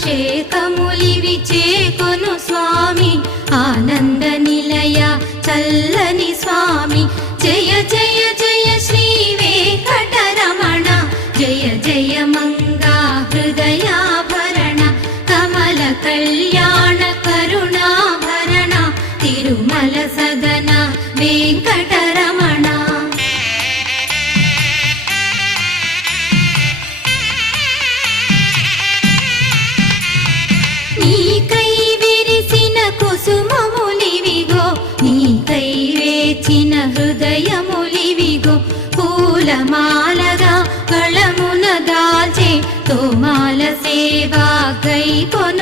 అభిషేకములివి చేకొను స్వామి ఆనంద నిలయ చల్లని స్వామి జయ జయ జయ శ్రీ వెంకటరమణ జయ జయ మంగా హృదయాభరణ కమల కళ్యాణ కరుణాభరణ తిరుమల సదన వెంకటరమణ నీకై విరిసిన కుసుమములివిగో నీకై వేచిన హృదయములివిగో పూలమాలగా కళమున దాల్చే తోమాల సేవా గైకొను